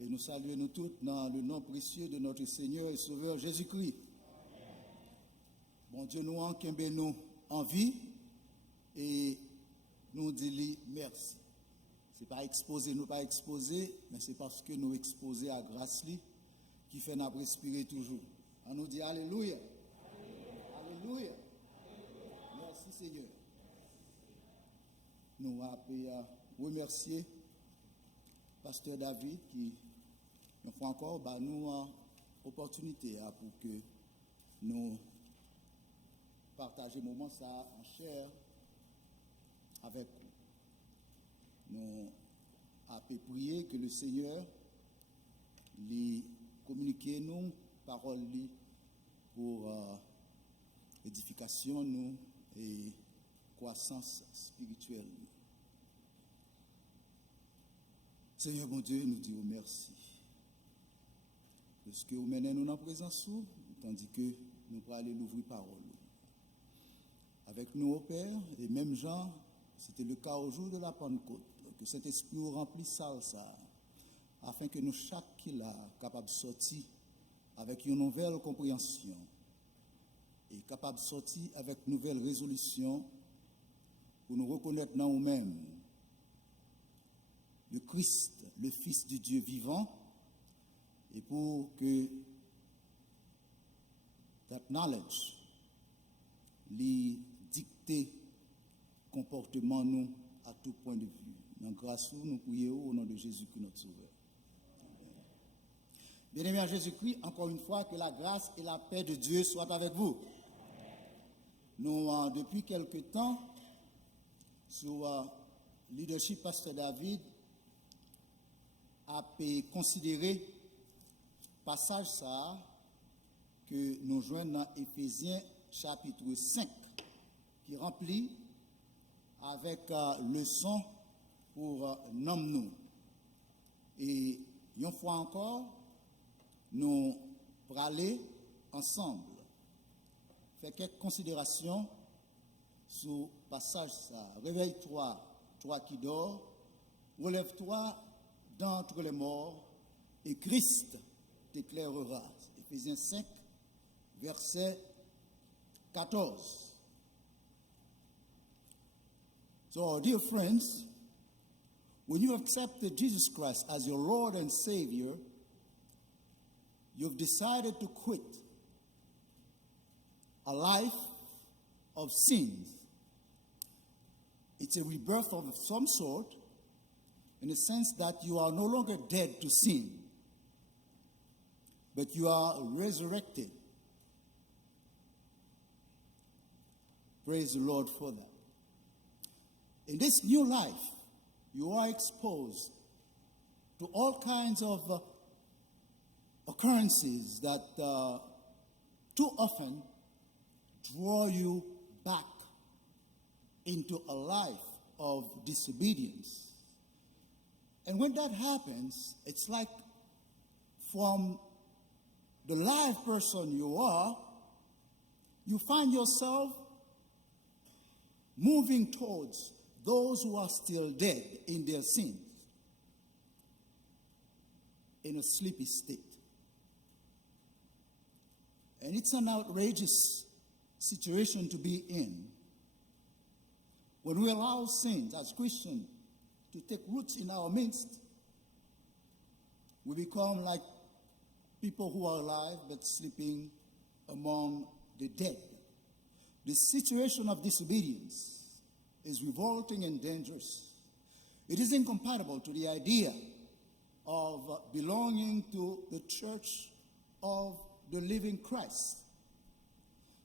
Et nous saluons nous toutes dans le nom précieux de notre Seigneur et Sauveur Jésus-Christ. Bon Dieu, nous en nous en vie et nous disons merci. Ce n'est pas exposé, nous pas exposé, mais c'est parce que nous exposés à grâce qui fait nous respirer toujours. On nous dit Alléluia. Alléluia. Alléluia. Merci Seigneur. Nous avons remercier Pasteur David qui, une fois encore, nous a opportunité pour que nous partagions moment ça en chair avec vous. Nous avons prié que le Seigneur lui communique nous paroles pour édification nous et croissance spirituelle. Seigneur mon Dieu, nous disons merci. Parce que vous menez nous dans la présence, tandis que nous pourrons aller l'ouvrir parole. Avec nous au Père, et même Jean, c'était le cas au jour de la Pentecôte, que cet esprit remplit ça, afin que nous, chaque qui l'a, capable de sortir avec une nouvelle compréhension, et capable de sortir avec une nouvelle résolution, pour nous reconnaître dans nous-mêmes le Christ, le Fils du Dieu vivant, et pour que that knowledge lui dicte comportement nous à tout point de vue. Dans grâce nous prions au nom de Jésus-Christ notre Sauveur. Bien-aimés en Jésus-Christ, encore une fois, que la grâce et la paix de Dieu soient avec vous. Nous, depuis quelque temps, sous leadership Pasteur David, a considéré passage ça que nous joignons dans Éphésiens chapitre 5 qui remplit avec leçon pour nous. Et une fois encore, nous allons aller ensemble faire quelques considérations sur passage ça. Réveille-toi, toi qui dors, relève-toi d'entre les morts, et Christ t'éclairera. Éphésiens 5, verset 14. So, dear friends, when you accepted Jesus Christ as your Lord and Savior, you've decided to quit a life of sins. It's a rebirth of some sort, in the sense that you are no longer dead to sin, but you are resurrected. Praise the Lord for that. In this new life, you are exposed to all kinds of occurrences that too often draw you back into a life of disobedience. And when that happens, it's like from the live person you are, you find yourself moving towards those who are still dead in their sins, in a sleepy state. And it's an outrageous situation to be in when we allow sins as Christians to take roots in our midst. We become like people who are alive but sleeping among the dead. The situation of disobedience is revolting and dangerous. It is incompatible to the idea of belonging to the church of the living Christ.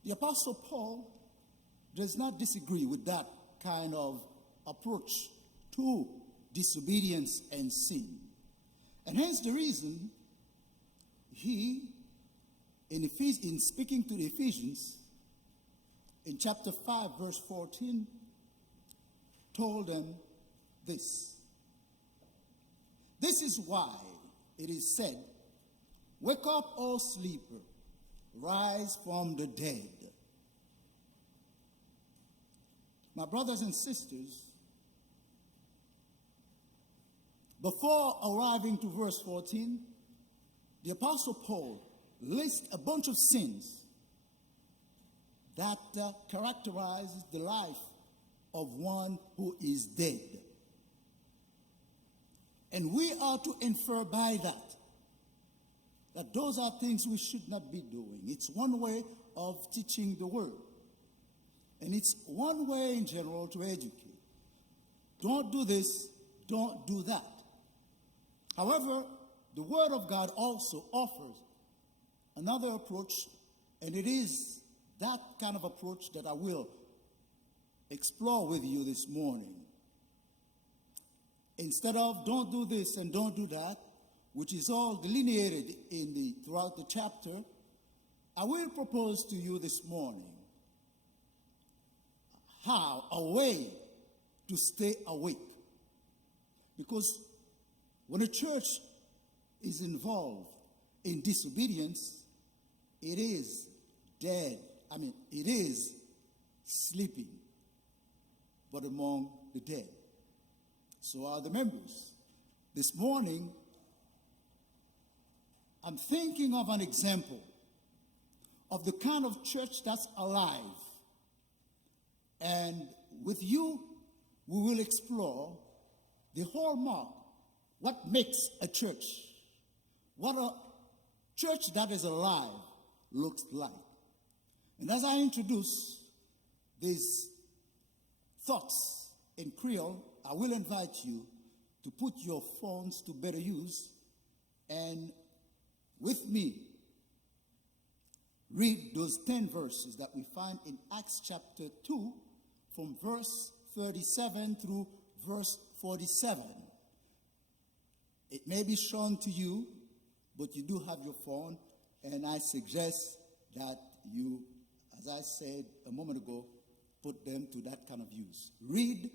The Apostle Paul does not disagree with that kind of approach to disobedience and sin. And hence the reason he, in speaking to the Ephesians, in chapter 5, verse 14, told them this. This is why it is said, "Wake up, O sleeper, rise from the dead." My brothers and sisters, Before arriving to verse 14, the Apostle Paul lists a bunch of sins that characterize the life of one who is dead. And we are to infer by that those are things we should not be doing. It's one way of teaching the word. And it's one way in general to educate. Don't do this, don't do that. However, the Word of God also offers another approach, and it is that kind of approach that I will explore with you this morning. Instead of don't do this and don't do that, which is all delineated throughout the chapter, I will propose to you this morning a way to stay awake. Because when a church is involved in disobedience, it is dead. It is sleeping, but among the dead. So are the members. This morning, I'm thinking of an example of the kind of church that's alive. And with you, we will explore the hallmark, what makes a church, what a church that is alive looks like. And as I introduce these thoughts in Creole, I will invite you to put your phones to better use and with me read those 10 verses that we find in Acts chapter 2 from verse 37 through verse 47. It may be shown to you, but you do have your phone, and I suggest that you, as I said a moment ago, put them to that kind of use. Read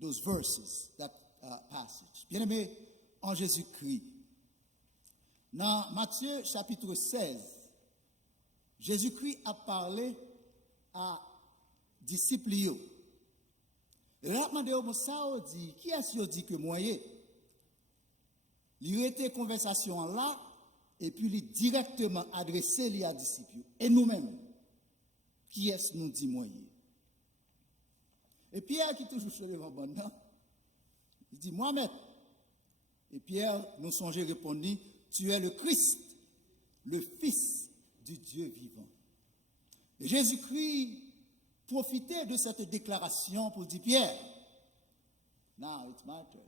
those verses, that passage. Bien-aimé en Jésus-Christ. Dans Matthieu chapitre 16, Jésus-Christ a parlé à disciples. Et là, je dit, qui est-ce qui dit que moi y est? Il y a été conversation là, et puis il directement adressé les disciples. Et nous-mêmes, qui est-ce nous dit moi y est? Et Pierre, qui toujours chez les maintenant, il dit, moi, maître. Et Pierre, nous songeons répondit, tu es le Christ, le Fils du Dieu vivant. Et Jésus-Christ profitait de cette déclaration pour dire, Pierre, now it's my turn,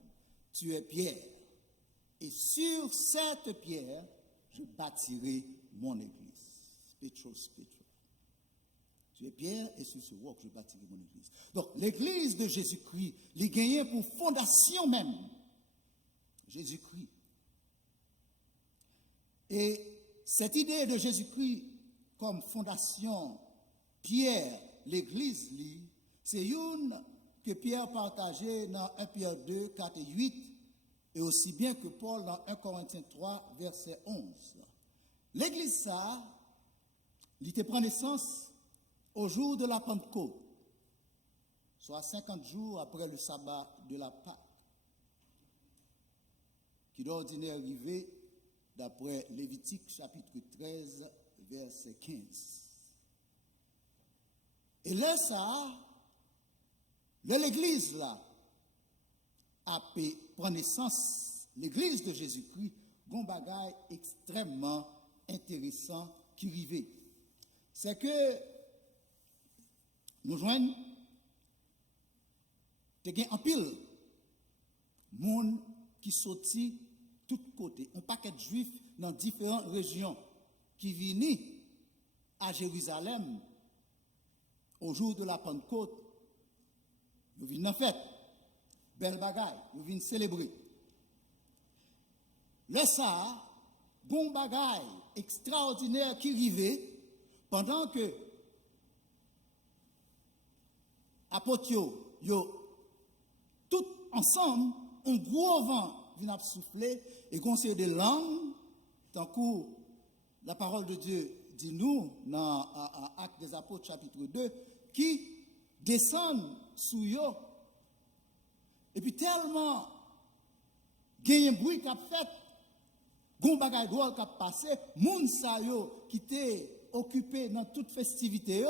tu es Pierre. Et sur cette pierre, je bâtirai mon église. Petros. Tu es Pierre et sur ce roc, je bâtirai mon église. Donc, l'église de Jésus-Christ, les gagnait pour fondation même. Jésus-Christ. Et cette idée de Jésus-Christ comme fondation, Pierre, l'église, c'est une que Pierre partageait dans 1 Pierre 2, 4 et 8, et aussi bien que Paul dans 1 Corinthiens 3, verset 11. L'église, ça, il était prend naissance au jour de la Pentecôte, soit 50 jours après le sabbat de la Pâque, qui d'ordinaire arriver d'après Lévitique chapitre 13, verset 15. Et là, ça, l'église là, a pris naissance, l'église de Jésus-Christ, un bagage extrêmement intéressant qui arrivait. C'est que nous joignons, il y a un pile, monde qui sortit tous côtés, un paquet de juifs dans différentes régions qui venaient à Jérusalem au jour de la Pentecôte. Nous venons en fête, belle bagaille, nous venons célébrer. Le ça, bon bagaille extraordinaire qui arrivait pendant que apôtres yo tout ensemble un gros vent vient souffler et conseiller des langues tant que la parole de Dieu dit nous dans Actes des Apôtres chapitre 2 qui descendent sous eux Et puis tellement, il y a un bruit qui a fait, gon bagay drôle qui a passé, moun sa yo qui était occupé dans toute festivité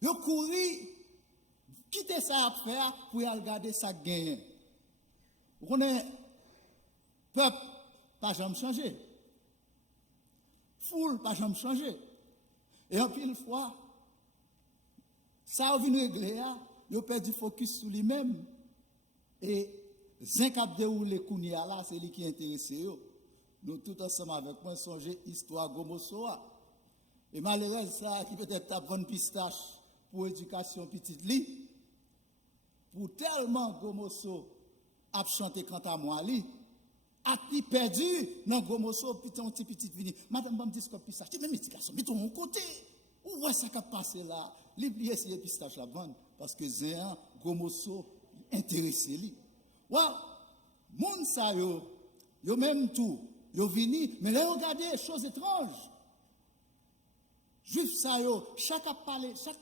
yo couru quitter ça à faire pour aller regarder ça gagne. Vous connaissez peuple pas jamais changé. Foule pas jamais changé. Et en pile fois ça a venu régler yo perdu focus sur lui-même et zin k'ap déroulé kounia là c'est lui qui intéressé yo. Nous tout ensemble avec moi songer histoire Gomosoa. Et malheureusement ça qui peut-être t'a bonne pistache pour éducation petite li pour tellement Gomoso a chanté quant à moi li a ti perdu dans Gomoso petit vini madame me dit que pistache tu même éducation mais ton côté où est ça qui a passé là li essayer pistache la vendre parce que zin Gomoso intéressé li wa moun sa yo même tout yo vini mais là regardez chose étrange juif sa yo chaque a parlé chaque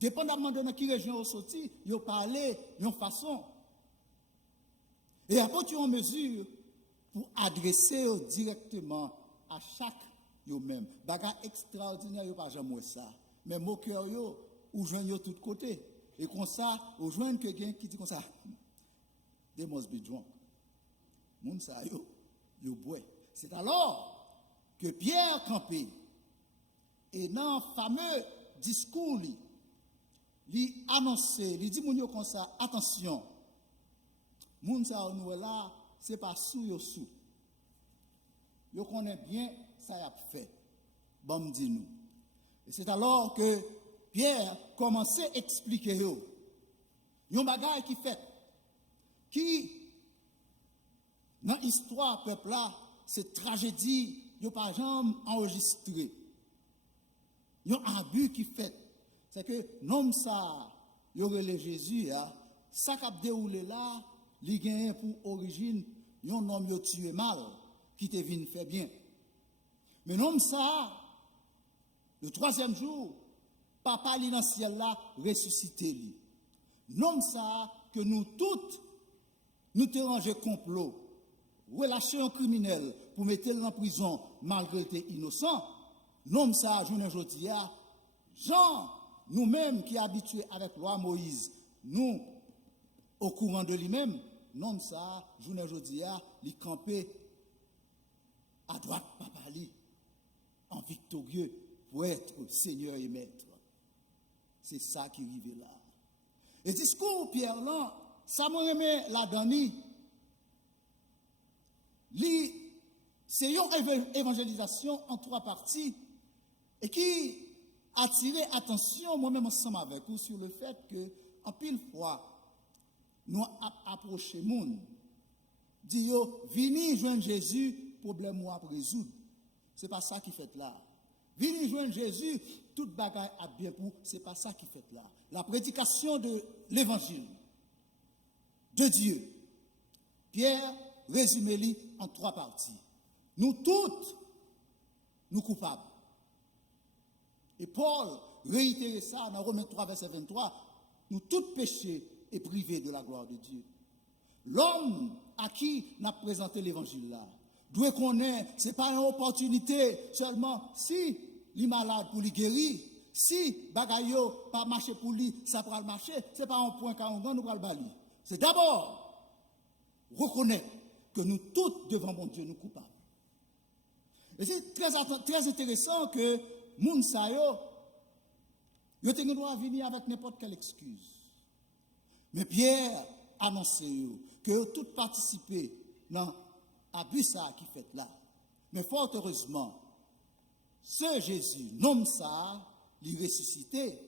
dépendamment de qui région au sorti yo parlé d'une façon et après tu en mesure pour adresser directement à chaque yo même bagarre extraordinaire yo pas jamais ça mais moqueur yo ou joindre yo tout côté et comme ça ou joindre quelqu'un qui dit comme ça they must be drunk moun sa yo boit. C'est alors que Pierre campé et dans fameux discours li annoncé, li dit moun yo comme ça attention. Moun sa nou là, c'est pas sou yo sou. Yo connaît bien ça y a fait. Bon dit nous. Et c'est alors que Pierre commençait à expliquer yo. Yon bagay qui fait qui dans l'histoire peuple là, cette tragédie, yo pas jamais enregistré. Yon abus qui fait, c'est que nom ça, yo relé Jésus ça qui a déroulé là, li gagne pour origine, yon nom yo tué mal, qui te vinn fait bien. Mais nom ça, le troisième jour, papa li dans ciel là ressuscité li. Nom ça que nous toutes nous te ranger complot. Relâcher un criminel pour mettre en prison malgré qu'il est innocent, nom ça, journée aujourd'hui, Jean, nous-mêmes qui habitués avec loi Moïse, nous, au courant de lui-même, nom ça, journée aujourd'hui, il campé à droite, papa li, en victorieux pour être Seigneur et Maître. C'est ça qui arrive là. Et discours Pierre là, ça m'a aimé la dernière. C'est une évangélisation en trois parties et qui a attiré attention, moi-même ensemble avec vous, sur le fait que, en pile fois, nous approchons le monde, dit venez joindre Jésus, problème moi à résoudre. Ce n'est pas ça qui fait là. Venez joindre Jésus, toute bagaille a bien pour, ce n'est pas ça qui fait là. La prédication de l'évangile de Dieu, Pierre résumé en trois parties. Nous toutes, nous coupables. Et Paul réitère ça dans Romains 3, verset 23. Nous tous péchés et privés de la gloire de Dieu. L'homme à qui n'a présenté l'évangile là, doit connaître, ce n'est pas une opportunité seulement si il est malade pour lui guérir, si bagayo pas marcher pour lui, ça pourra le marcher, ce n'est pas un point 40 nous pourra le balayer. C'est d'abord reconnaître que nous tous devant mon Dieu nous coupables. Et c'est très intéressant que moun sa yo te doit venir avec n'importe quelle excuse. Mais Pierre annonce que tout participé dans l'abus ça qui fait là. Mais fort heureusement, ce Jésus, nomme ça, il ressuscité.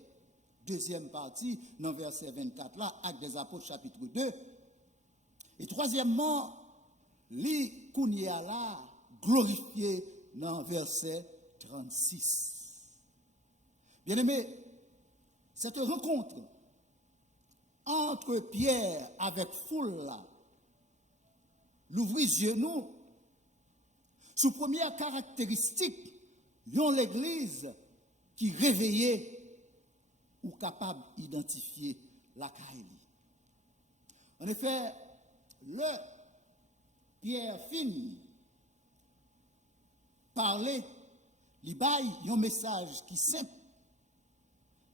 Deuxième partie, dans verset 24 là, Actes des Apôtres chapitre 2. Et troisièmement, li kounia là, glorifié dans verset 36. Bien-aimés, cette rencontre entre Pierre avec foule là, l'ouvrit genoux, sous première caractéristique, yon l'église qui réveillait ou capable d'identifier la Kaili. En effet, le Pierre fin parler, il baille un message qui simple.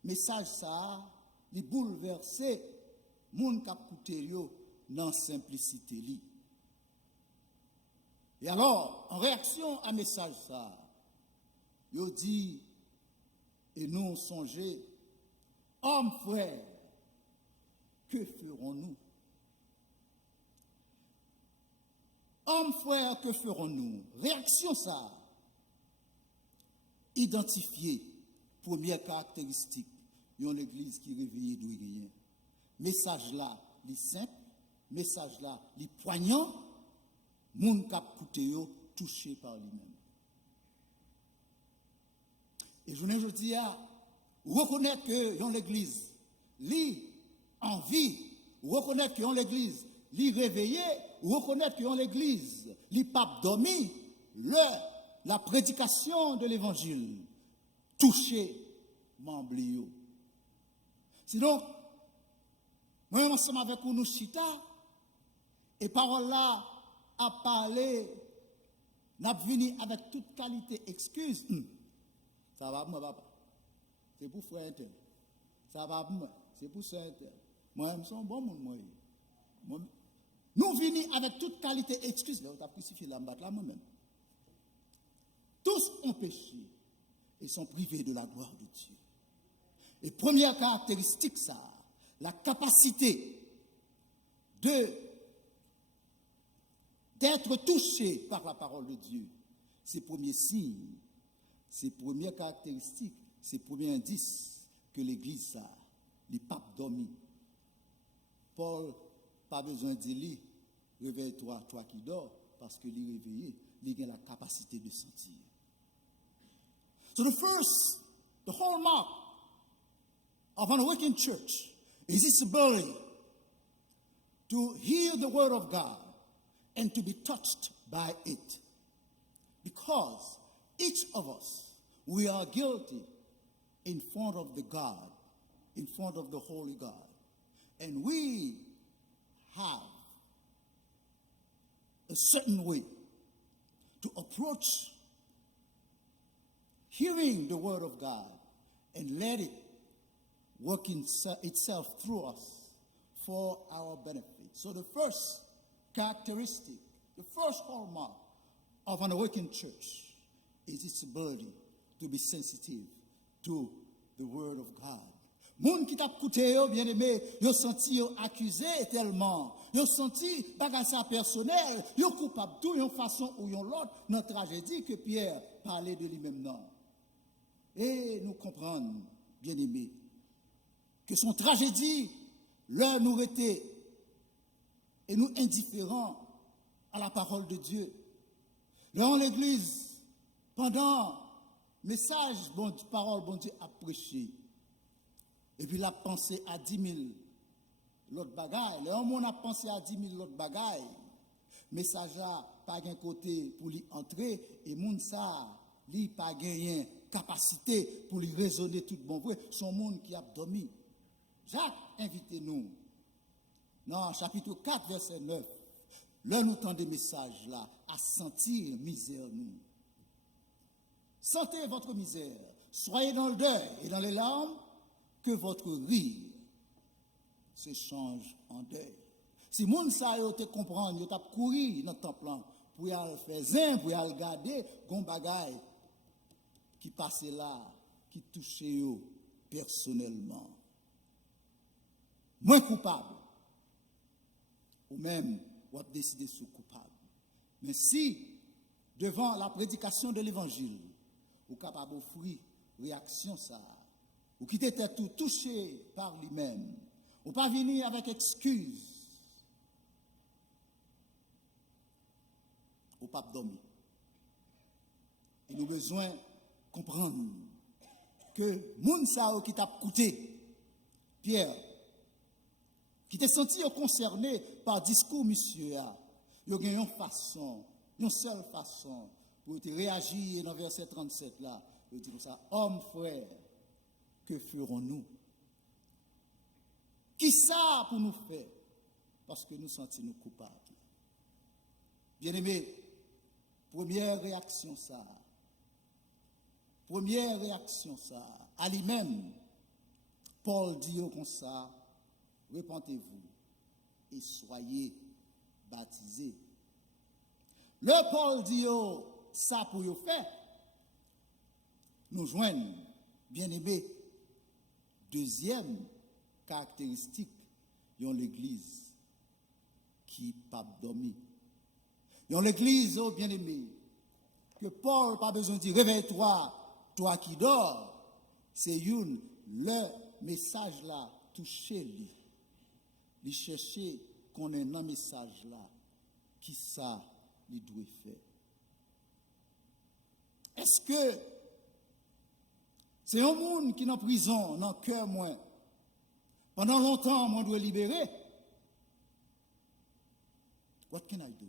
Message ça, il bouleverser moun k'ap koute yo dans simplicité li. Et alors, en réaction à message ça, yo dit et nous songer, hommes frères, que ferons-nous? Hommes frères, que ferons-nous? Réaction ça, identifier première caractéristique d'une église qui réveille d'où rien. Message là, li simple, message là, li poignant, moun k'ap koute yo touché par lui-même. Et je dis à reconnaître que dans l'église, li en vie, reconnaître que dans l'église, li réveillé, reconnaître que dans l'église, li pape dormi, la prédication de l'évangile touché membre. Sinon, moi ensemble avec nous chita et parole là a parlé, n'a venu avec toute qualité excuse. Ça va moi papa. C'est pour frère intel. Ça va moi, c'est pour soeur intel. Moi je suis un bon monde moi. Nous venons avec toute qualité excuse, là on t'a crucifié là moi-même. Tous ont péché et sont privés de la gloire de Dieu. Et première caractéristique ça, la capacité d'être touché par la parole de Dieu. C'est le premier signe, c'est la première caractéristique, c'est le premier indice que l'Église a, les papes dormi. Paul, pas besoin de dire, réveille-toi, toi qui dors, parce que les réveillés, il a la capacité de sentir. So the hallmark of an awakened church is its ability to hear the word of God and to be touched by it. Because each of us, we are guilty in front of the God, in front of the Holy God. And we have a certain way to approach hearing the word of God and let it work itself through us for our benefit. So the first characteristic, the first hallmark of an awakened church is its ability to be sensitive to the word of God. Moun qui t'a écouté, bien aimé, yo senti yo accusé tellement, yo senti bagage personnel, yo coupable tout yon façon ou yon l'autre dans tragédie que Pierre parlait de lui-même non. Et nous comprenons, bien aimé, que son tragédie leur nous était et nous indifférents à la parole de Dieu. Dans l'église, pendant message, parole, bon Dieu a prêché. Et puis, il a pensé à 10 000 l'autre bagaille. Là, on a pensé à 10 000 l'autre bagaille. Message là, pas un côté pour lui entrer, et moun ça, lui pas gagné capacité pour lui raisonner tout bon vrai. Son monde qui a dormi. Jacques, invitez-nous. Non, chapitre 4, verset 9. Là, nous tendons des messages là, à sentir misère nous. Sentez votre misère. Soyez dans le deuil et dans les larmes, que votre rire se change en deuil. Si moun sa yo te comprendre, yo t'a courir dans ton plan pour y aller faire zin, pour y aller regarder gon bagay qui passe là, qui touche yo personnellement. Moins coupable. Ou même ou a décidé sous coupable. Mais si devant la prédication de l'évangile, ou capable d'offrir réaction ça, ou qui était tout touché par lui-même, ou pas venir avec excuse, ou pas dormir. Et nous besoin comprendre que moun sa qui t'a coûté, Pierre, qui t'a senti concerné par discours monsieur, il y a une façon, une seule façon pour te réagir dans verset 37 là, il dit comme ça, homme frère, que ferons-nous? Qui ça pour nous faire? parce que nous sentons nous coupables. Bien-aimés, première réaction ça, à lui-même, Paul dit comme ça, repentez-vous et soyez baptisés. Le Paul dit ça pour vous faire, nous joignent, bien-aimés, deuxième caractéristique de l'église qui n'a pas dormi. Dans l'église, bien-aimé, que Paul n'a pas besoin de dire réveille-toi, toi qui dors, c'est le message là, toucher lui. Il chercher qu'on ait un message là, qui ça il doit faire. Est-ce que c'est un monde qui est en prison, dans le cœur, moi, pendant longtemps, moi, doit libérer? What can I do?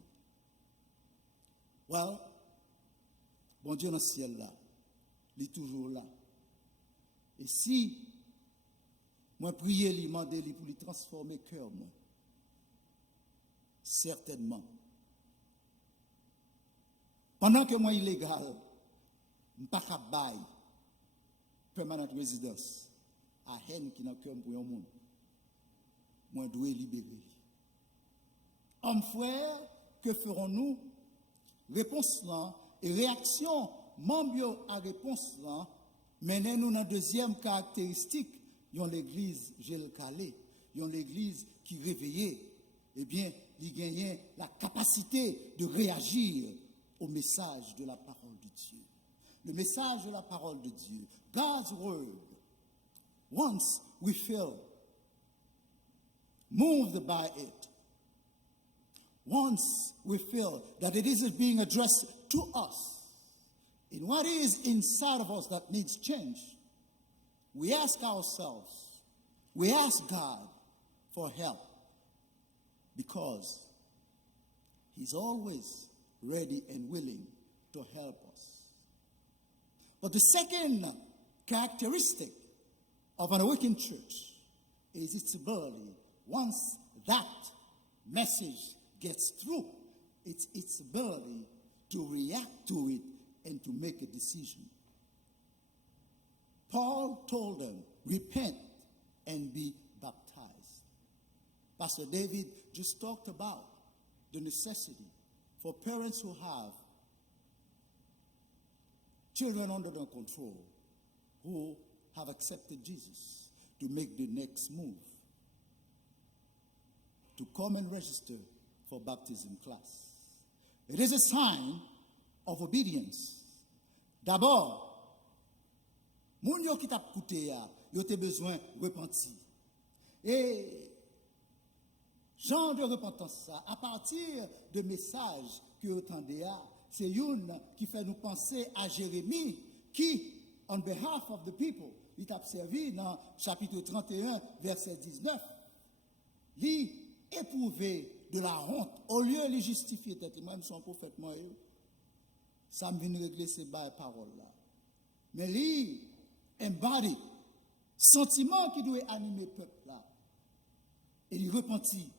Well, bon Dieu dans le ciel là, il est toujours là. Et si moi prier, lui demander lui pour lui transformer cœur, moi, certainement. Pendant que moi illégal, je ne peux pas bailler permanent résidence à haine qui n'a cœur pour un monde. Moi, je dois libérer. Hommes frères, que ferons-nous? Réponse là et réaction, membre à réponse là, menez-nous dans la deuxième caractéristique, yon l'église gel calé, yon l'église qui réveillée, eh bien, il gagne la capacité de réagir au message de la parole de Dieu. Le message de la parole de Dieu, God's word, once we feel moved by it, once we feel that it is being addressed to us, in what is inside of us that needs change, we ask ourselves, we ask God for help, because He's always ready and willing to help us. But the second characteristic of an awakened church is its ability, once that message gets through, it's its ability to react to it and to make a decision. Paul told them, repent and be baptized. Pastor David just talked about the necessity for parents who have children under their control, who have accepted Jesus, to make the next move, to come and register for baptism class. It is a sign of obedience. D'abord, moun yo qui t'a coûté ya, yo te besoin repentir. Et genre de repentance ça, à partir de messages que vous entendez, c'est une qui fait nous penser à Jérémie qui, on behalf of the people, il t'a servi dans chapitre 31, verset 19, lui éprouvé de la honte, au lieu de justifier tête, moi je suis un prophète, moi, ça me vient régler ces paroles là. Mais lui embody sentiment qui doit animer le peuple là. Et il repentit.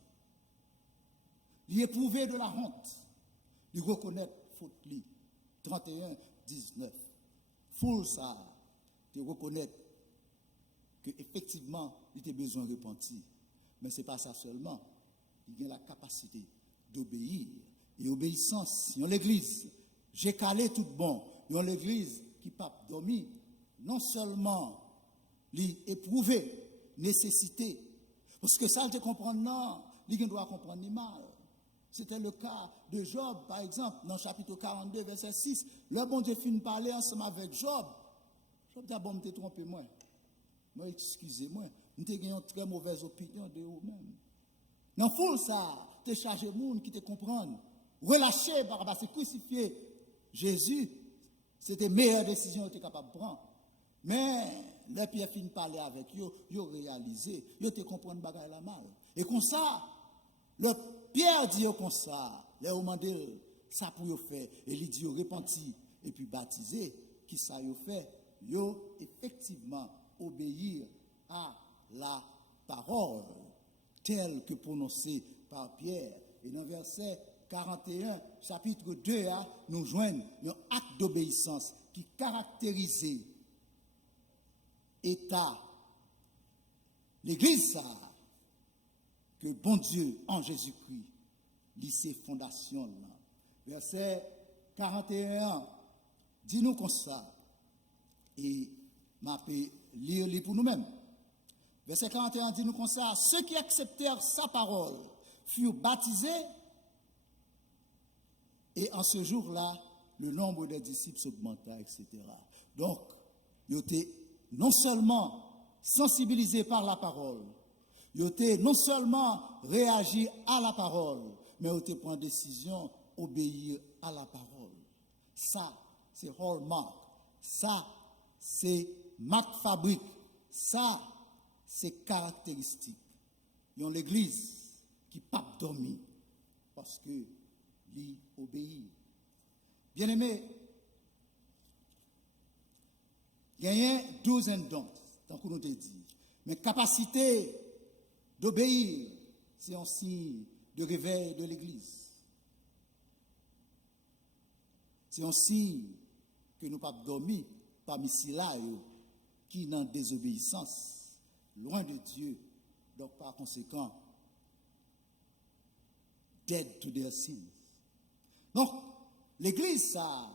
Il éprouvé de la honte. Il reconnaît faute lui. 31, 19. Full ça. Il reconnaît que effectivement il a besoin de repentir. Mais ce n'est pas ça seulement. Il a la capacité d'obéir. Et obéissance, dans l'église, j'ai calé tout bon. Dans l'église qui n'a pas dormi, non seulement l'éprouver, nécessité, parce que ça, il te comprend, non, il doit comprendre ni mal. C'était le cas de Job, par exemple, dans le chapitre 42, verset 6. Le bon Dieu finit de parler ensemble avec Job. Job dit, bon, je t'ai trompé, moi. Moi, excusez-moi. Je t'ai une très mauvaise opinion de vous-même. Dans le fond, ça, tu chargé de monde qui te comprend. Relâcher, par c'est crucifier Jésus. C'était la meilleure décision que tu es capable de prendre. Mais, les Pierre finit de parler avec eux, ils ont réalisé, ils te comprennent bagaille la mal. Et comme ça, le Pierre dit comme ça, les demandé ça pour vous faire, et il dit repenti, et puis baptisé, qui ça vous fait, vous effectivement obéir à la parole telle que prononcée par par Pierre. Et dans verset 41, chapitre 2, nous joignons un acte d'obéissance qui caractérisait l'État, l'Église, que bon Dieu en Jésus-Christ lit ses fondations. Verset 41, dis-nous comme ça, et m'a fait lire pour nous-mêmes. Verset 41 dit nous comme ça, ceux qui acceptèrent sa parole furent baptisés, et en ce jour-là, le nombre des disciples s'augmenta, etc. Donc, ils étaient non seulement sensibilisés par la parole, ils étaient non seulement réagi à la parole, mais ils étaient pris décision obéir à la parole. Ça, c'est hallmark. Ça, c'est marque fabrique. Ça, c'est caractéristique. Ils ont l'église qui n'a pas dormi parce que lui obéit. Bien aimé, il y a 12 dons, tant qu'on nous dit. Mais capacité d'obéir, c'est un signe de réveil de l'église. C'est un signe que nous pas dormi parmi ceux-là qui n'ont désobéissance, loin de Dieu, donc par conséquent, dead to their sins. Donc, l'Église, ça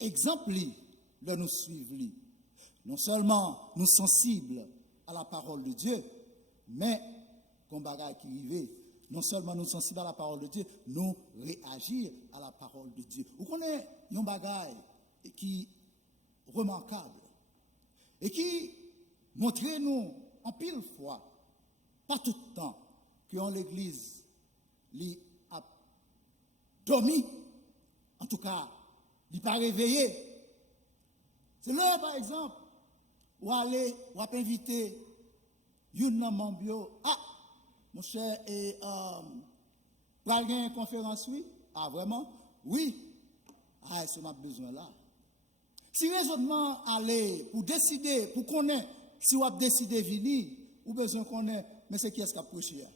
exemplie de nous suivre. Non seulement nous sensibles à la parole de Dieu, mais, comme bagaille qui arrive, non seulement nous sensibles à la parole de Dieu, nous réagir à la parole de Dieu. Vous connaissez un bagaille qui est remarquable et qui montre nous en pile fois, pas tout le temps, que l'Église a dormi, en tout cas, il n'est pas réveillé. C'est là, par exemple, où aller, ou à inviter une membre, mon cher, et pour aller à une conférence, oui. Ah, vraiment? Oui. Ah, c'est ma besoin là. Si raisonnement aller pour décider, pour connaître, si vous avez décidé de venir, ou besoin de connaître, mais c'est qui est-ce qui a prêché?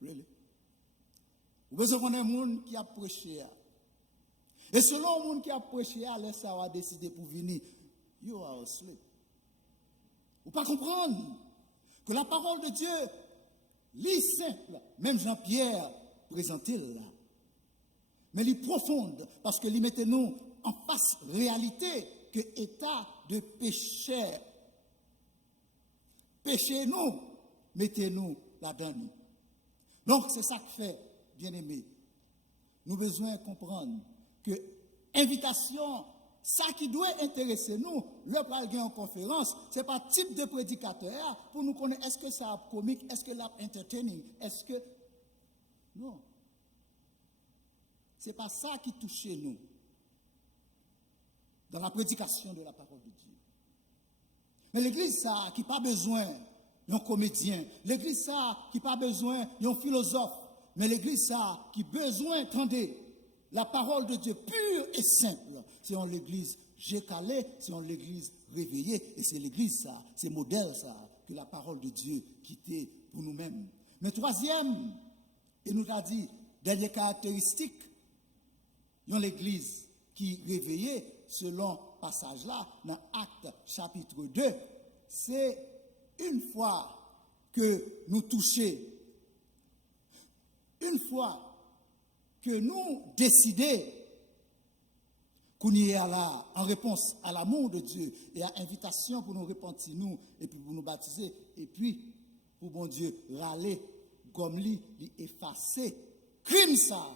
Really? Vous besoin de connaître le monde qui a prêché. Et selon le monde qui a prêché, laisse ça décider pour venir. You are asleep. Vous ne pas comprendre que la parole de Dieu, lit simple, même Jean-Pierre présentait là. Mais il est profonde parce que il mettait nous en face réalité que état de péché. Péché nous, mettez-nous là-dedans. Donc c'est ça que fait, bien aimé. Nous avons besoin de comprendre que invitation, ça qui doit intéresser nous, le pral en conférence, ce n'est pas type de prédicateur pour nous connaître est-ce que ça a comique, est-ce que ça entertaining, est-ce que... Non. Ce n'est pas ça qui touche nous dans la prédication de la parole de Dieu. Mais l'église, ça, qui n'a pas besoin d'un comédien, l'église, ça, qui n'a pas besoin d'un philosophe, mais l'église, ça, qui a besoin d'entendre la parole de Dieu pure et simple. C'est en l'église calé, c'est en l'église réveillée, et c'est l'église, ça, c'est modèle, ça, que la parole de Dieu quittait pour nous-mêmes. Mais troisième, il nous a dit, dernière caractéristique, dans l'église qui réveillait, selon passage là, dans Actes chapitre 2, c'est une fois que nous touchons, une fois que nous décidons qu'on y est là en réponse à l'amour de Dieu et à l'invitation pour nous repentir nous et puis pour nous baptiser et puis pour bon Dieu râler comme lui effacer crime ça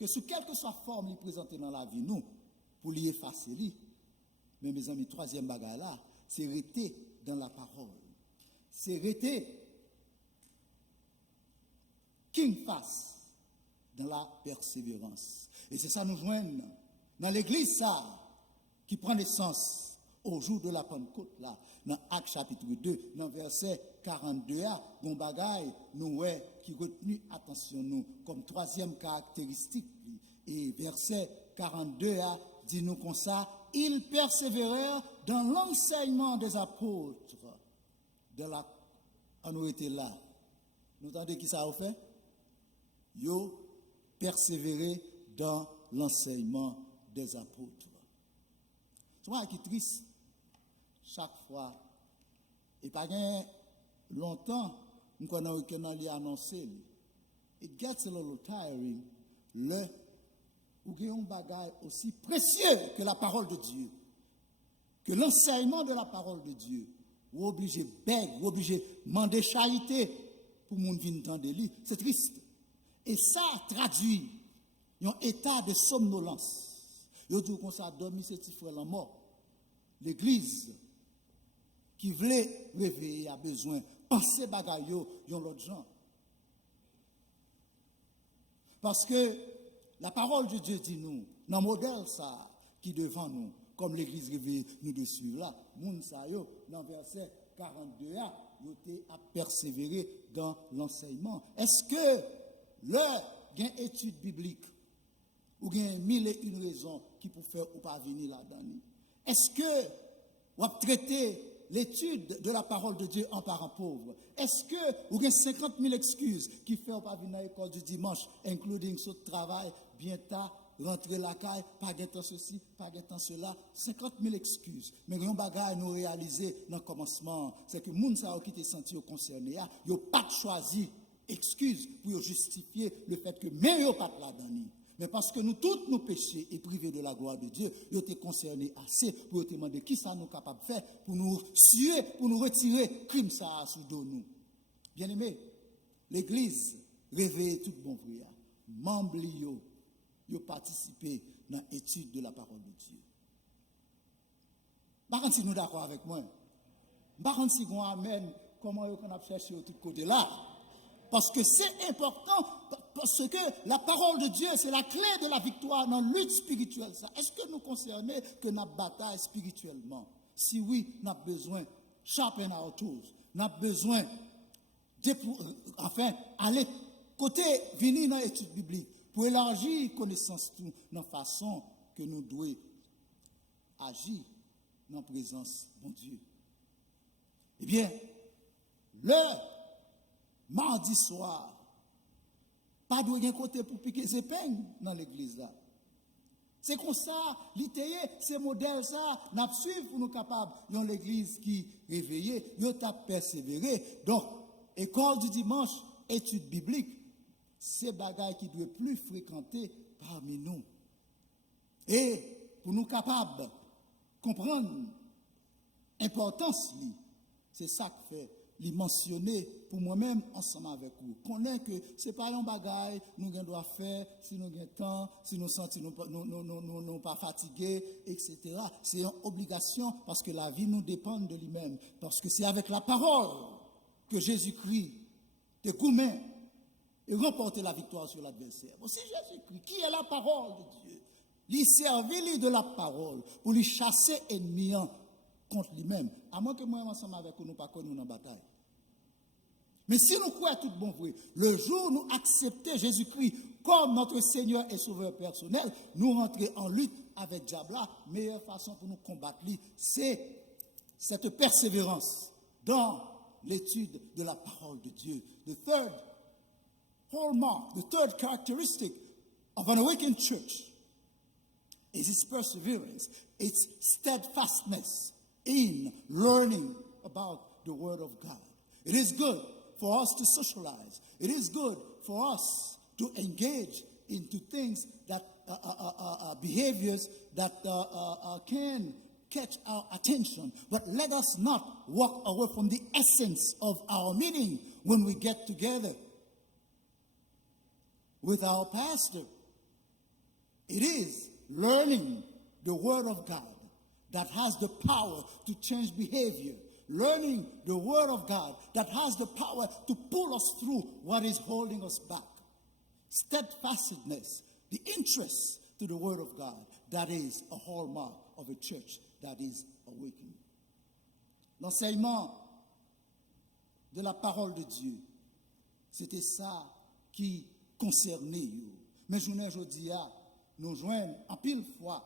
que sous quelle que soit forme il présente dans la vie nous pour lui effacer lui. Mais mes amis, troisième bagarre là, c'est rester dans la parole. C'est rester king face dans la persévérance. Et c'est ça nous joignons dans l'église ça qui prend naissance au jour de la Pentecôte là, dans Actes chapitre 2, dans verset 42 bon bagaille nous qui retenu attention nous comme troisième caractéristique et verset 42 dit nous comme ça, ils persévérèrent dans l'enseignement des apôtres de la on était là Nous entendez qui ça a fait? Yo persévérer dans l'enseignement des apôtres. Tu vois qui est triste chaque fois. Et pas longtemps, nous connaissons que nous l'avons annoncé. It gets a little tiring le ou qu'il y a un bagage aussi précieux que la parole de Dieu, que l'enseignement de la parole de Dieu. Ou obligé beg, ou obligé demander charité pour moun vin entendre li. C'est triste. Et ça traduit un état de somnolence. Yo dit qu'on ça dormi c'est petit frère la mort. L'église qui voulait réveiller a besoin penser bagay yo yon l'autre gens. Parce que la parole de Dieu dit nous, dans le modèle ça qui devant nous, comme l'église réveillée nous de suivre là, moun sa yo dans verset 42 a, yo te a persévérer dans l'enseignement. Est-ce que le gain étude biblique ou gain mille et une raisons qui pour faire ou pas venir là-dedans? Est-ce que ou a traité l'étude de la parole de Dieu en parents pauvres? Est-ce que vous avez 50 000 excuses qui font pas venir à l'école du dimanche, including ce travail, bien tard, rentrer la caille, pas de temps ceci, pas de temps cela, 50 000 excuses. Mais il y a un bagage nous réaliser dans le commencement, c'est que les gens qui étaient sentis concernés, ils n'ont pas choisi excuse pour justifier le fait que mais ils pas là-dedans. Mais parce que nous tous nous péchés et privés de la gloire de Dieu, ils étaient concernés assez pour te demander qui ça nous capable de faire pour nous suer, pour nous retirer crime ça sous dos nous. Bien aimé, l'église réveille tout bon frère. Membres yo participer dans l'étude de la parole de Dieu. Par contre si nous d'accord avec moi. Par contre si on amène comment on a cherché de tout côté là. Parce que c'est important, parce que la parole de Dieu, c'est la clé de la victoire dans la lutte spirituelle. Est-ce que nous concernons que notre bataille spirituellement? Si oui, nous avons besoin de sharpen our tools. Nous avons besoin aller côté, venir dans l'étude biblique pour élargir la connaissance de la façon que nous devons agir dans la présence de Dieu. Eh bien, mardi soir, pas de côté pour piquer ses épingles dans l'église là. C'est comme ça, l'ITE, ces modèles ça, nous suivons pour nous capables dans l'église qui réveillée, nous avons persévéré. Donc, école du dimanche, études bibliques, c'est bagaille qui doit plus fréquenter parmi nous. Et pour nous capables de comprendre l'importance, c'est ça que fait. Les mentionner pour moi-même ensemble avec vous. Connaît que ce n'est pas un bagage nous devons faire si nous avons temps, si nous sentons nous pas fatigués, etc. C'est une obligation parce que la vie nous dépend de lui-même. Parce que c'est avec la parole que Jésus-Christ te gourmet et remporte la victoire sur l'adversaire. Bon, c'est Jésus-Christ qui est la parole de Dieu. Il servit de la parole pour lui chasser ennemi contre lui-même. À moins que moi ensemble avec vous, nous pas connu dans la bataille. Mais si nous croyons tout bon vrai, le jour où nous acceptons Jésus-Christ comme notre Seigneur et Sauveur personnel, nous rentrons en lutte avec Diabla. Meilleure façon pour nous combattre, c'est cette persévérance dans l'étude de la parole de Dieu. The third hallmark, the third characteristic of an awakened church is its perseverance, its steadfastness in learning about the Word of God. It is good for us to socialize. It is good for us to engage into things that behaviors that can catch our attention. But let us not walk away from the essence of our meeting when we get together with our pastor. It is learning the Word of God that has the power to change behavior. Learning the Word of God that has the power to pull us through what is holding us back. Steadfastness, the interest to the Word of God, that is a hallmark of a church that is awakening. L'enseignement de la parole de Dieu, c'était ça qui concernait nous. Mais je ne dis pas, nous joignons en pile fois.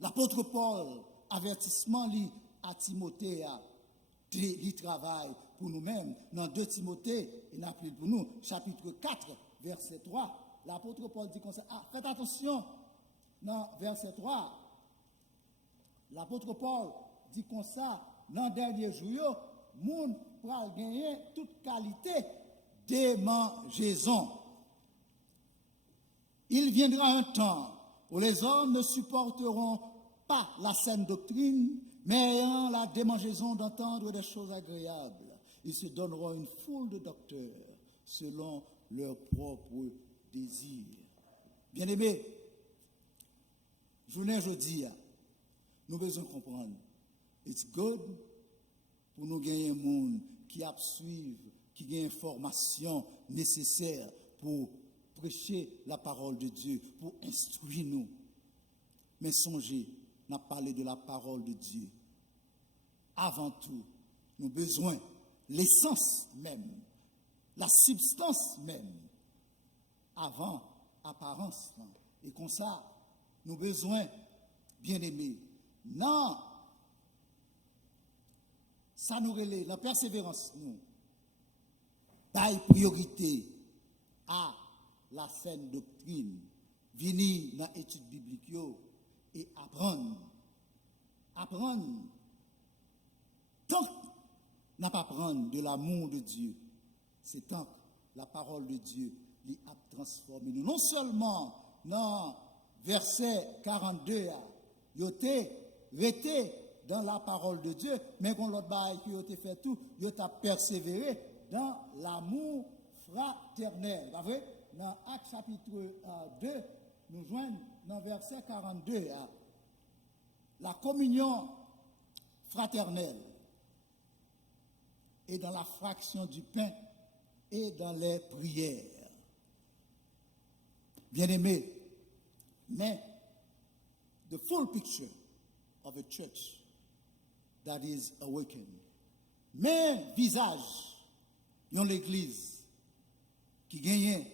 L'apôtre Paul, avertissement à Timothée, il travaille pour nous-mêmes. Dans 2 Timothée, il a pris pour nous, chapitre 4, verset 3, l'apôtre Paul dit comme ça. Faites attention, dans verset 3, l'apôtre Paul dit comme ça, dans le dernier jour, moun pral gagner toute qualité démangeaison. Il viendra un temps où les hommes ne supporteront pas la saine doctrine, mais ayant la démangeaison d'entendre des choses agréables. Ils se donneront une foule de docteurs selon leurs propres désirs. Bien-aimés, journée aujourd'hui, nous devons comprendre. It's good pour nous gagner un monde qui a suivre, qui gagne information nécessaire pour prêcher la parole de Dieu, pour instruire nous. Mais songez, on a parlé de la parole de Dieu. Avant tout, nous avons besoin, l'essence même, la substance même, avant apparence. Et comme ça, nous avons besoin, bien aimé, non, ça nous relève, la persévérance, nous, taille priorité à la saine doctrine, venir dans l'étude biblique et apprendre. Tant qu'on n'a pas apprendre de l'amour de Dieu, c'est tant que la parole de Dieu l'y a transformé nous. Non seulement dans verset 42, il était dans la parole de Dieu, mais quand l'autre bail qui a fait tout, il a persévéré dans l'amour fraternel. Pas vrai? Dans Actes chapitre 2, nous joignons dans verset 42, la communion fraternelle et dans la fraction du pain et dans les prières. Bien-aimés, mais the full picture of a church that is awakened. Mais visage, dans l'église qui gagne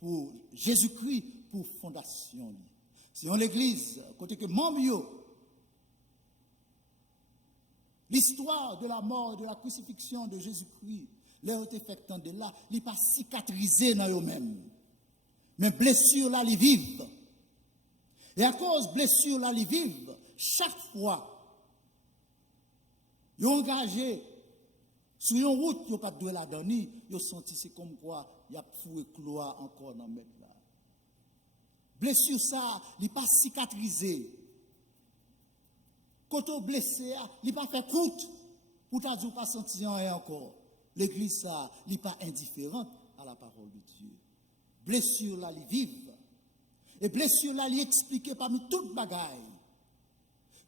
pour Jésus-Christ pour fondation. C'est dans l'église, côté que membre, l'histoire de la mort et de la crucifixion de Jésus-Christ, leur été fait tant de là, il n'est pas cicatrisé dans eux-mêmes. Mais blessure là, ils vivent. Et à cause de blessure là, ils vivent, chaque fois, ils ont engagé sur une route, ils n'ont pas de la donner, ils ont senti c'est comme quoi il y a foué cloie encore dans le mètre là. Blessure ça, il n'est pas cicatrisé. Quand on blessé, il n'est pas fait croûte pour ta dire pas senti rien encore. L'église ça, il n'est pas indifférente à la parole de Dieu. Blessure là, ils vivent. Et blessure là, il explique parmi toutes bagailles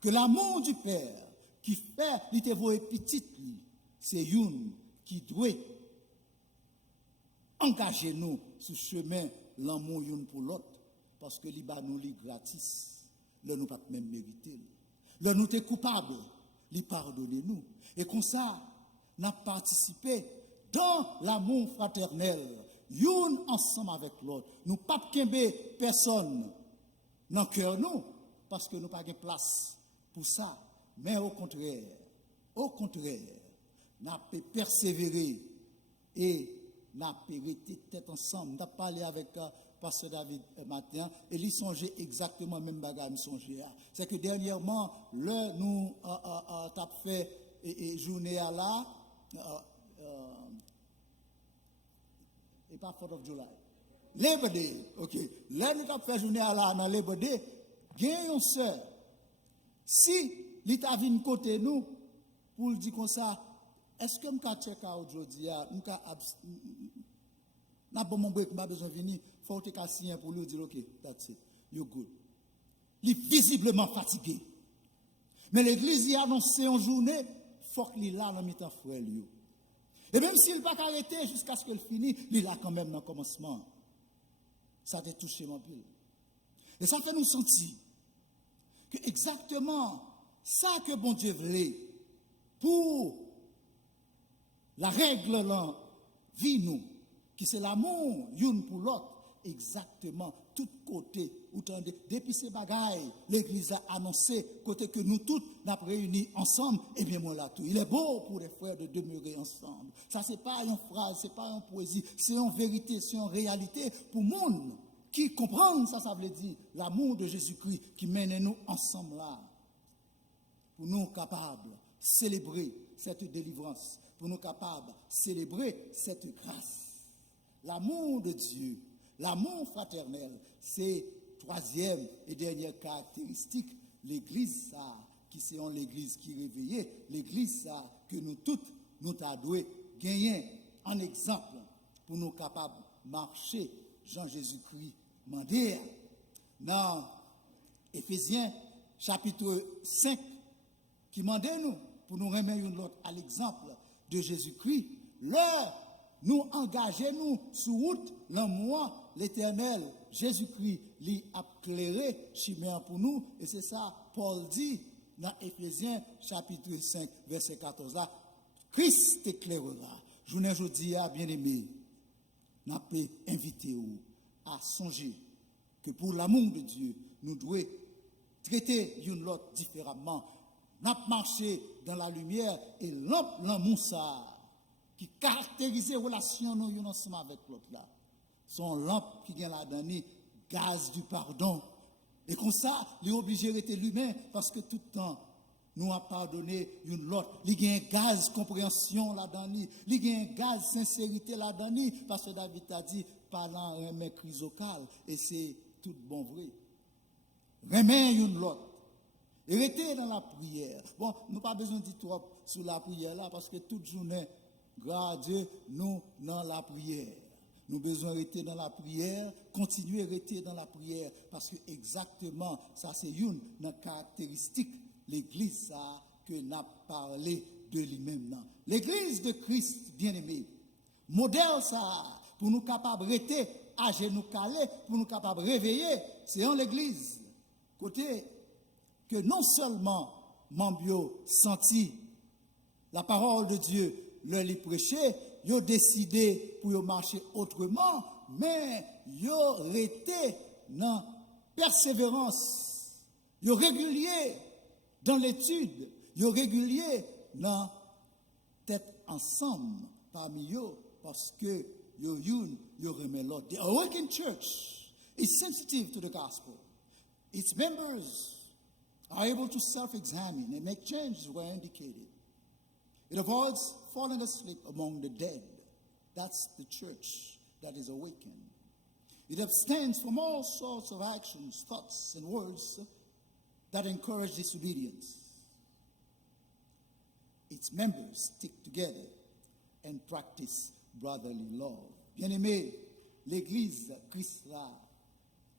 que l'amour du Père qui fait il te voye petite, c'est une qui doit engager nous sur le chemin l'amour une pour l'autre parce que l'Iba nous lit gratis, là nous pas même mériter. Là nous t'es coupable, lui pardonnez nous. Et comme ça, nous avons participé dans l'amour fraternel, une ensemble avec l'autre. Nous pas kembe personne dans le cœur nous parce que nous pas de place pour ça. Mais au contraire, nous avons persévéré et nous avons rester tête ensemble. Nous avons parlé avec Pasteur David matin et il songeait exactement même bagarre me songeait. C'est que dernièrement, nous avons fait journée à là, et pas 4th of July. Labor Day, ok. Là, nous avons fait journée à là dans Labor Day. Gagne une sœur. Si l'État vient côté nous pour dire comme ça, est-ce que je peux check out aujourd'hui? n'a pas mon break, pas besoin de venir, faut que tu signer pour lui dire OK, that's it, you're good. Il est visiblement fatigué. Mais l'église y a annoncé en journée, faut qu'il est là dans le temps frère lui. Et même s'il va pas arrêter jusqu'à ce qu'il finisse, il est là quand même dans le commencement. Ça t'a touché mon pile. Et ça fait nous sentir que exactement ça que bon Dieu voulait pour la règle là, vie nous, qui c'est l'amour, une pour l'autre, exactement tout côté. Depuis ces bagailles, l'Église a annoncé côté que nous tous nous réunis ensemble, et bien moi là tout. Il est beau pour les frères de demeurer ensemble. Ça c'est pas une phrase, c'est pas une poésie, c'est une vérité, c'est une réalité pour le monde qui comprend ça veut dire l'amour de Jésus-Christ qui mène nous ensemble là. Pour nous capables de célébrer cette délivrance, pour nous capables de célébrer cette grâce. L'amour de Dieu, l'amour fraternel, c'est troisième et dernière caractéristique, l'Église ça, qui c'est l'Église qui réveillée, l'Église ça, que nous toutes, nous t'adouons, gagner en exemple, pour nous capables de marcher, Jean-Jésus-Christ, mandé. Dans Éphésiens, chapitre 5, qui mandait nous, pour nous remettre l'autre à l'exemple de Jésus-Christ, nous engageons-nous sur route, l'amour, l'éternel, Jésus-Christ, lui a clairé, chimère pour nous, et c'est ça, Paul dit, dans Éphésiens, chapitre 5, verset 14, là, Christ éclairera. Je vous dis, bien aimé, n'a pas invité à songer que pour l'amour de Dieu, nous devons traiter l'autre différemment. Nous marché dans la lumière et l'amour ça qui caractérise les relations nous ensemble avec l'autre là. Son lampe qui vient là-dedans, gaz du pardon. Et comme ça, il est obligé d'être l'humain parce que tout le temps, nous a pardonné une l'autre. Il y a un gaz compréhension là-dedans, il y a un gaz sincérité là-dedans parce que David a dit, parlant remet chrysocal et c'est tout bon vrai. Remet une l'autre. Et rester dans la prière. Bon, nous n'avons pas besoin de dire trop sur la prière là, parce que toute journée, grâce à Dieu, nous dans la prière. Nous avons besoin de rester dans la prière, continuer à rester dans la prière, parce que exactement, ça c'est une caractéristique, l'Église ça, que n'a parlé de lui-même. L'Église de Christ, bien-aimé, modèle ça, pour nous capables de rester à genoux calés, pour nous capables de réveiller, c'est en l'Église. Côté que non seulement Mambio senti la parole de Dieu leur lui prêcher, ils ont décidé pour marcher autrement, mais ils ont été dans persévérance, ils ont régulier dans l'étude, ils ont régulier dans tête ensemble parmi eux, parce que ils remet l'autre. The Awakened Church is sensitive to the gospel. Its members are able to self-examine and make changes where indicated. It avoids falling asleep among the dead. That's the church that is awakened. It abstains from all sorts of actions, thoughts, and words that encourage disobedience. Its members stick together and practice brotherly love. Bien-aimé, l'Église Christ-là,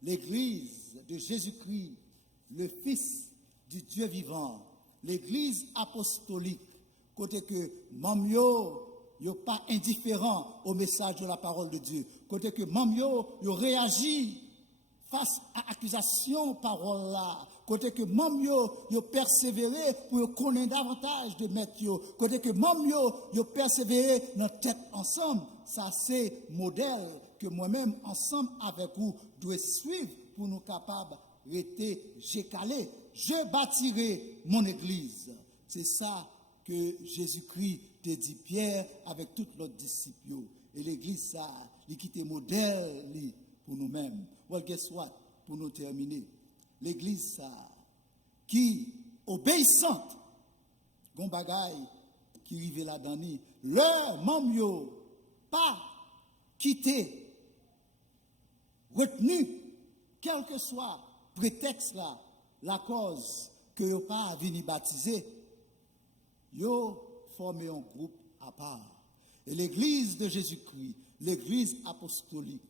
l'Église de Jésus-Christ, le Fils du Dieu vivant, l'Église apostolique, côté que même yo pas indifférent au message de la parole de Dieu, côté que même yo réagit face à l'accusation parole là, côté que même yo persévéré pour connaître davantage de mettre yo, côté que même yo persévéré dans tête ensemble, ça c'est modèle que moi-même ensemble avec vous doit suivre pour nous capables rester jécalés. Je bâtirai mon église. C'est ça que Jésus-Christ te dit Pierre avec tous les disciples. Et l'église, ça, il quitte modèle pour nous-mêmes. Well, guess what? Pour nous terminer. L'église, ça, qui obéissante, gon bagay qui rive là-dedans, leur membre pas quitté, retenu, quel que soit prétexte là, la cause que yo pas venu baptiser, yo formé un groupe à part. Et l'église de Jésus-Christ, l'église apostolique,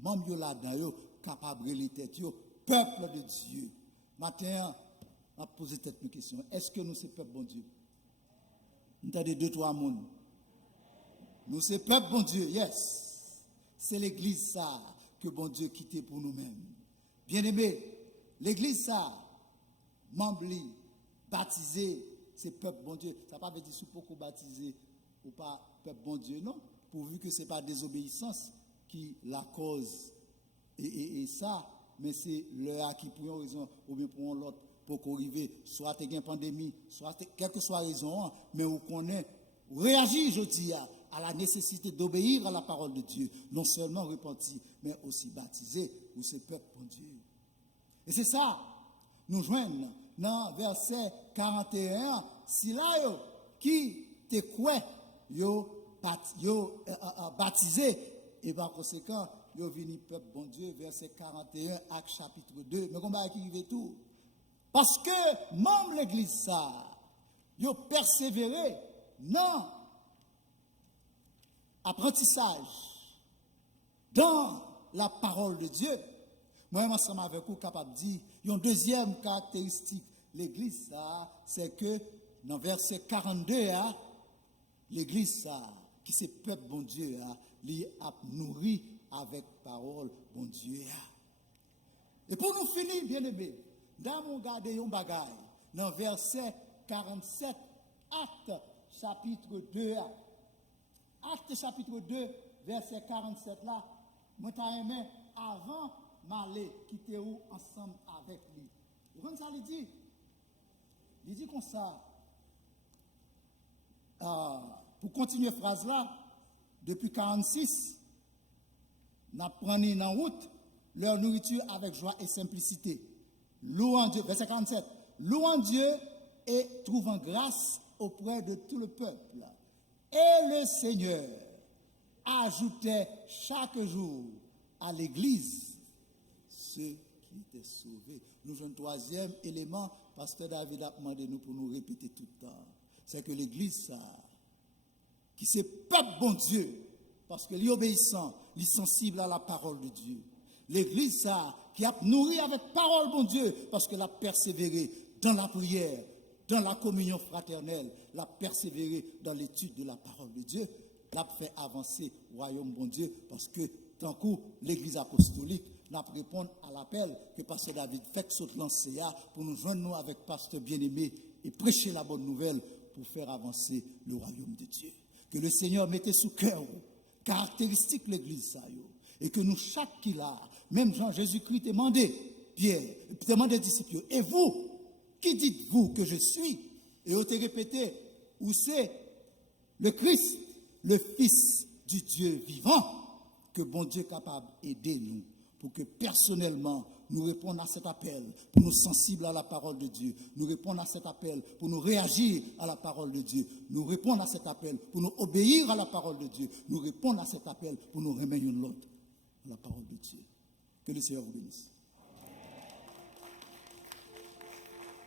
membre yo là-dedans yo capable de tête yo peuple de Dieu. Matin, on posé cette question. Est-ce que nous, c'est peuple bon Dieu? Nous avons deux, trois mondes. Nous, c'est peuple bon Dieu, yes. C'est l'église ça que bon Dieu quitté pour nous-mêmes. Bien-aimés, l'église ça, membre baptisé, c'est peuple bon Dieu. Ça ne veut pas dire si beaucoup baptisé ou pas peuple bon Dieu, non. Pourvu que ce n'est pas désobéissance qui la cause Et ça, mais c'est l'heure qui pour une raison ou bien pour l'autre, pour qu'arriver, soit il y a une pandémie, soit quelle que soit la raison, mais on connaît, réagir, je dis, à la nécessité d'obéir à la parole de Dieu, non seulement repenti, mais aussi baptisé, ou ce peuple pour Dieu. Et c'est ça, nous joignons dans verset 41, si là, qui te quoi, baptisé, et par conséquent, yo vini peuple bon Dieu, verset 41, Acte chapitre 2, mais comment qui arrive tout? Parce que, membre l'église ça, yo persévéré, non, apprentissage, dans la parole de Dieu. Moi, ensemble avec vous, capable de dire, une deuxième caractéristique, l'église ça, c'est que, dans verset 42, l'église ça, qui c'est peuple bon Dieu, li a nourri avec parole bon Dieu. Et pour nous finir, bien aimé, dans mon garder un bagage, dans verset 47, Acte chapitre 2, Acte chapitre 2, verset 47 là, moi t'ai aimé avant m'aller quitter où ensemble avec lui. Vous comprenez ça, il dit? Il dit comme ça, pour continuer la phrase là, depuis 46, nous prenons en route leur nourriture avec joie et simplicité. Louant Dieu, verset 47, louant Dieu et trouvant grâce auprès de tout le peuple. Et le Seigneur ajoutait chaque jour à l'église ceux qui étaient sauvés. Nous avons un troisième élément, pasteur David a demandé nous pour nous répéter tout le temps. C'est que l'église, ça, qui c'est peuple bon Dieu, parce que l'obéissant, est sensible à la parole de Dieu. L'église, ça, qui a nourri avec parole bon Dieu, parce que l'a persévéré dans la prière, dans la communion fraternelle, l'a persévéré dans l'étude de la parole de Dieu, l'a fait avancer le royaume bon Dieu, parce que tant que l'église apostolique n'a pas répondu à l'appel que pasteur David fait saute lancer pour nous joindre nous avec pasteur bien-aimé et prêcher la bonne nouvelle pour faire avancer le royaume de Dieu. Que le Seigneur mette sous cœur caractéristique de l'église ça et que nous chaque qui l'a, même Jean Jésus-Christ demandait Pierre, demandait aux disciples, et vous, qui dites-vous que je suis? Et on te répété, où c'est le Christ, le Fils du Dieu vivant, que bon Dieu est capable d'aider nous pour que personnellement nous répondions à cet appel, pour nous sensibles à la parole de Dieu, nous répondre à cet appel, pour nous réagir à la parole de Dieu, nous répondre à cet appel, pour nous obéir à la parole de Dieu, nous répondre à cet appel, pour nous remettre l'autre à la parole de Dieu. Que le Seigneur vous bénisse.